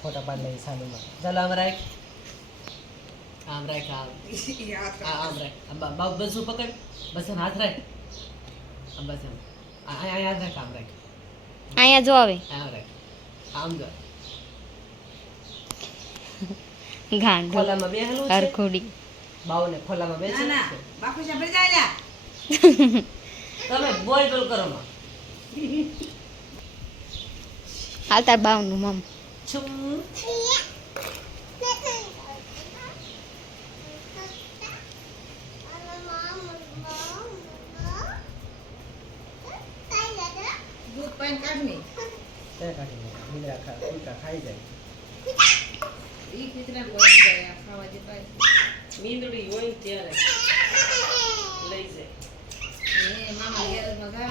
ફોટા પાડ લઈ સાલુમાં ચાલો આમ રાખ આમ રાખ આમ રાખ બસ પકડ બસ હાથ રાખ બસ અહીંયા યાદ રાખ આમ રાખ અહીંયા જો આવે આમ રાખ આમ જો ગાંડો ખોલામાં બેહેલું છે હરખોડી બાઉને ખોલામાં બેસે ના બાપુ સાંભળી જાય તમે બોલ કરો માં હાલતા બાવનું મમ છું દૂધ પાણી કાઢ ને તે કાઢી બીજા ખાઈ જાય ઈ ખીચડા બોલી જાય ખાવા દેતા મીંદડી હોય ત્યારે લઈ જાય એ મામા ઘેર મગા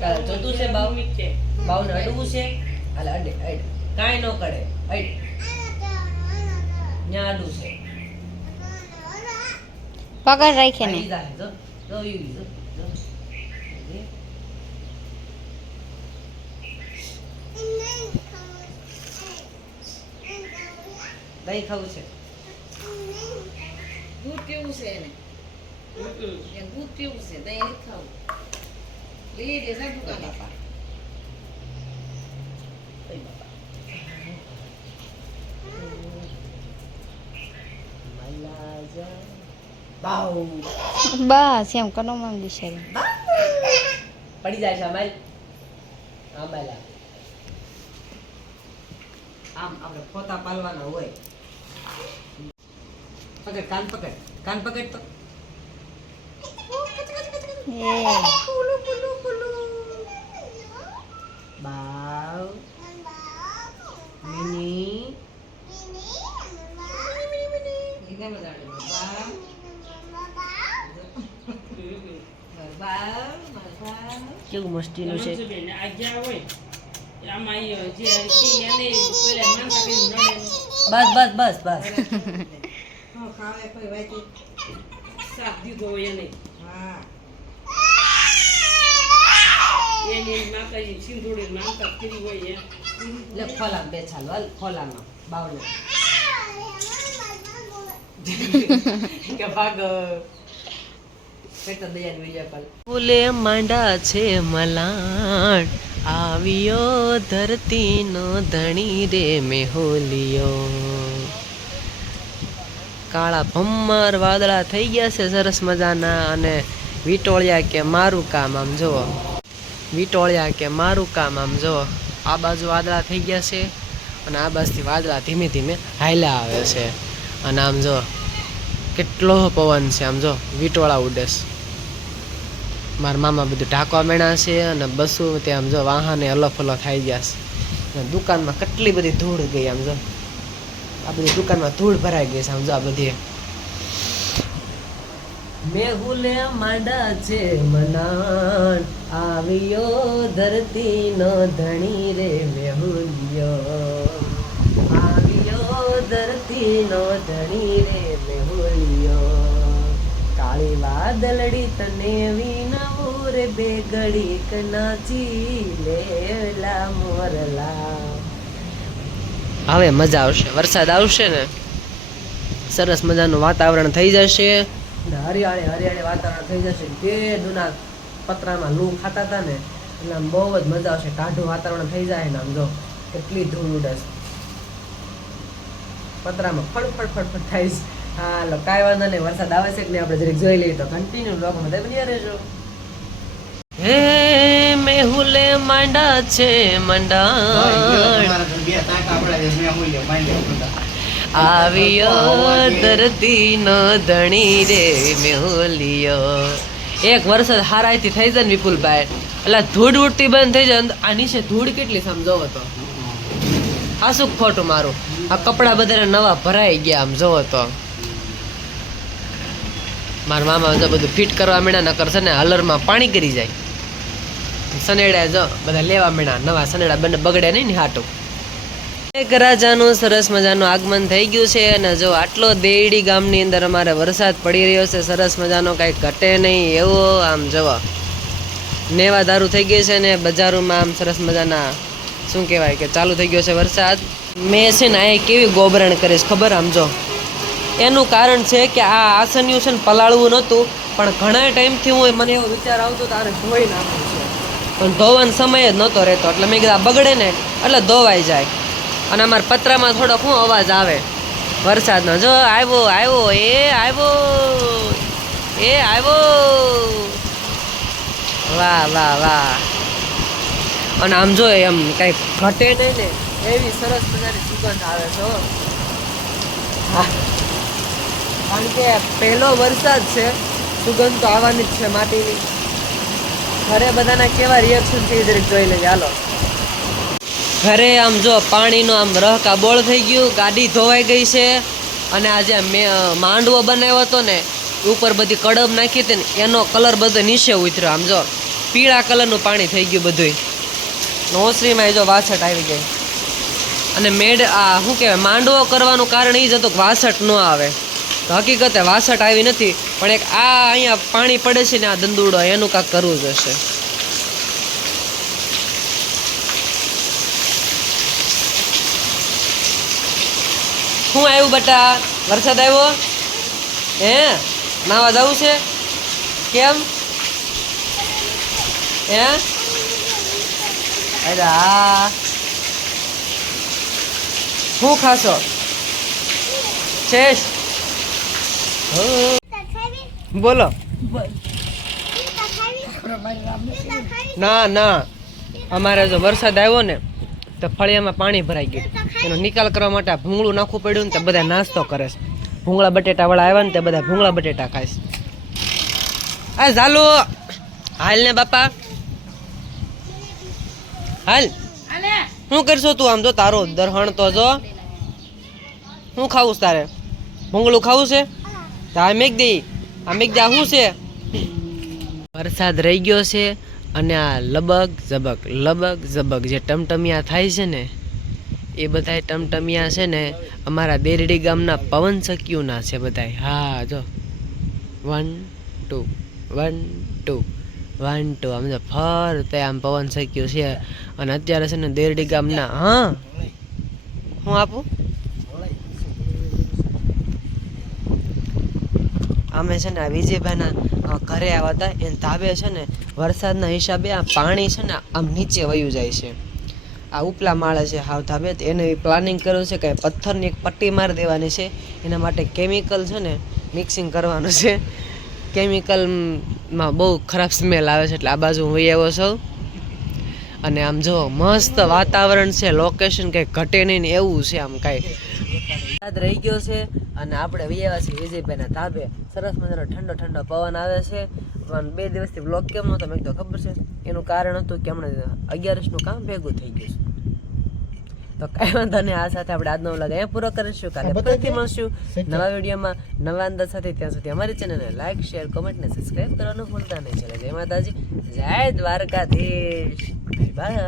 કાલ જોતું છે બાઉ છે બાઉ ને અડવું છે હાલે અડે અડ કાઈ નો કરે અડ ન્યા અડવું છે પકડ રાખે ને આવી જાય જો જો યુ જો દહીં ખાવું છે દૂધ પીવું છે એને દૂધ પીવું છે દહીં નથી ખાવું લઈ દે સાહેબ દુકાને બાઉ બસ એમ કરો મમ દિશે પડી જાય છે અમારી આંબાલા આમ આપણે પોતા પાલવાના હોય પકડ કાન પકડ તો એ બાઉ મિની એને મજા આવે બાબા કેવું મસ્તીનું છે બસ ખાવે કોઈ વાતી શાક દીધો હોય એને હા એની માતાજી સિંધુડી માનતા કરી હોય એટલે ખોલા બે ચાલો હાલ ખોલામાં બાવને કે ભાગ પેટ દયાની વિજય કલ ફૂલે માંડા છે મલાણ આવ્યો ધરતીનો ધણી રે મેહોલિયો કાળા ભમ્મર વાદળા થઈ ગયા છે સરસ મજાના અને વિટોળિયા કે મારું કામ આમ જુઓ વિટોળિયા કે મારું કામ આમ જુઓ આ બાજુ વાદળા થઈ ગયા છે અને આ બાજુથી વાદળા ધીમે ધીમે હાલ્યા આવે છે અને આમ જો કેટલો પવન છે આમ જો વિટોળા ઉડેસ મારા મામા બધું ઢાંકવા માંડ્યા છે અને બસો ત્યાં આમ જો વાહને હલફલો થઈ ગયા છે દુકાનમાં કેટલી બધી ધૂળ ગઈ આમ જો આ બધી દુકાનમાં ધૂળ ભરાઈ ગઈ છે આમ જો આ બધી મેહુલે માંડા છે મનાણ આવ્યો ધરતીનો ધણી રે મેહુલિયો આવ્યો ધરતીનો ધણી રે મેહુલિયો કાળી વાદળડી તને વિનવું રે બે ઘડી કનાચી લેલા મોરલા હવે મજા આવશે વરસાદ આવશે ને સરસ મજાનું વાતાવરણ થઈ જશે હરિયાળી વાતાવરણ થઈ જશે તે દુના પતરામાં લૂ ખાતા હતા ને એટલે આમ બહુ જ મજા આવશે કાઢું વાતાવરણ થઈ જાય ને આમ જો કેટલી ધૂળ ઉડે છે પતરામાં ફડ થાય છે હાલો કાંઈ વાંધો નહીં વરસાદ આવે છે કે નહીં આપણે જરીક જોઈ લઈએ તો કન્ટિન્યુ બ્લોગમાં બન્યા રહેજો હે મેહુલે માંડા છે મંડાણ આવ્યો ધરતીનો ધણી રે મેહુલિયો એક વરસાદ હારાઈથી થઈ જાય ને વિપુલભાઈ એટલે ધૂળ ઉડતી બંધ થઈ જાય આ નીચે ધૂળ કેટલી સમજાવો તો આ શું ખોટું મારું આ કપડા બધા નવા ભરાઈ ગયા આમ જોવો તો મારા મામા જો બધું ફિટ કરવા માંડ્યા નકર છે ને હલરમાં પાણી કરી જાય સનેડા જો બધા લેવા માંડ્યા નવા સનેડા બંને બગડ્યા નહીં ને હાટું એક રાજાનું સરસ મજાનું આગમન થઈ ગયું છે અને જો આટલો દેરડી ગામની અંદર અમારે વરસાદ પડી રહ્યો છે સરસ મજાનો, કાંઈ ઘટે નહીં એવો. આમ જવો નેવા દારૂ થઈ ગઈ છે ને બજારોમાં આમ સરસ મજાના શું કહેવાય કે ચાલુ થઈ ગયો છે વરસાદ. મેં છે ને આ કેવી ગોબરણ કરીશ ખબર? આમ જો એનું કારણ છે કે આ આસન્યું છે ને પલાળવું નહોતું, પણ ઘણા ટાઈમથી હું મને એવો વિચાર આવતો તારે ધોઈ નાખવું છે, પણ ધોવાનો સમય જ નહોતો રહેતો. એટલે મેં કીધું આ બગડે ને એટલે ધોવાઈ જાય. અને અમારા પતરામાં થોડોક શું અવાજ આવે વરસાદનો. જો આવ્યો આવ્યો એ આવ્યો. વાહ વાહ વાહ. અને આમ જો એમ કઈ ઘટે નહીં ને એવી સરસ મજાની સુગંધ આવે છે. હા, કારણ કે પહેલો વરસાદ છે, સુગંધ તો આવવાની જ છે માટીની. ઘરે બધાના કેવા રિએક્શન છે એ જરીક જોઈ લેજે. હાલો ઘરે આમ જો પાણીનો આમ રહકા બોળ થઈ ગયું, ગાડી ધોવાઈ ગઈ છે. અને આ જે માંડવો બનાવ્યો હતો ને ઉપર બધી કડબ નાખી હતી ને એનો કલર બધો નીચે ઉતર્યો. આમ જો પીળા કલરનું પાણી થઈ ગયું બધું. નોસરીમાં જો વાસટ આવી ગઈ. અને આ શું કહેવાય માંડવો કરવાનું કારણ એ જ હતું કે વાસટ ન આવે. તો હકીકતે વાસટ આવી નથી, પણ એક આ અહીંયા પાણી પડે છે ને આ દંદુડો એનું કાંક કરવું જ હશે. શું આવ્યું બેટા? વરસાદ આવ્યો? હે નાવા જવું છે? કેમ? હે અરે હા, શું ખાશો? શેષ બોલો. ના ના, અમારે જો વરસાદ આવ્યો ને તો ફળિયામાં પાણી ભરાઈ ગયું. એનો નિકાલ કરવા માટે ભૂંગળું નાખવું પડ્યું ને તે બધા નાસ્તો કરે છે. ભૂંગળા બટેટા વાળા આવ્યા ને તે બધા ભૂંગળા બટેટા ખાય છે. આ ઝાલુ હાલ ને બાપા હાલ. શું કરશો તું? આમ જો તારો દરહણ તો જો. શું ખાવું છે તારે? ભૂંગળું ખાવું છે? આ મેઘ દે શું છે? વરસાદ રહી ગયો છે અને આ લબક ઝબક જે ટમટમિયા થાય છે ને એ બધા ટમટમિયા છે ને અમારા દેરડી ગામના પવન સખીઓના છે બધા. હા જો 1 2 1 2 1 2 આમ ફરતે આમ પવન સખીઓ છે. અને અત્યારે છે ને દેરડી ગામના હા હું આપું અમે છે ને આ વિજયભાઈના ઘરે આવ્યા હતા. એને ધાબે છે ને વરસાદના હિસાબે આ પાણી છે ને આમ નીચે વયું જાય છે. આ ઉપલા માળે છે હાવ ધાબે. એને પ્લાનિંગ કર્યું છે કે પથ્થરની એક પટ્ટી મારી દેવાની છે. એના માટે કેમિકલ છે ને મિક્સિંગ કરવાનું છે. કેમિકલમાં બહુ ખરાબ સ્મેલ આવે છે એટલે આ બાજુ હું વહી આવ્યો છું. અને આમ જો મસ્ત વાતાવરણ છે, લોકેશન કંઈ ઘટે નહીં ને એવું છે. આમ કાંઈ યાદ રહી ગયો છે. અને આપણે વૈયા છીએ વિજયભાઈના ધાબે. સરસ મજાનો ઠંડો પવન આવે છે. પણ 2 દિવસથી બ્લોગ કેમ નહોતો મેં તો ખબર છે. એનું કારણ હતું કે હમણાં 11નું કામ ભેગું થઈ ગયું છે. તો કાંઈ વાંધો નહીં, આ સાથે આપણે આજનો વ્લોગ અહીંયા પૂરો કરીશું. કાલે ફરીથી મળશું નવા વિડીયોમાં નવા અંદાજ સાથે. ત્યાં સુધી અમારી ચેનલને લાઈક શેર કોમેન્ટ ને સબસ્ક્રાઈબ કરવાનું ભૂલતા નહીં. ચલો જય માતાજી, જય દ્વારકાધીશ, બાય.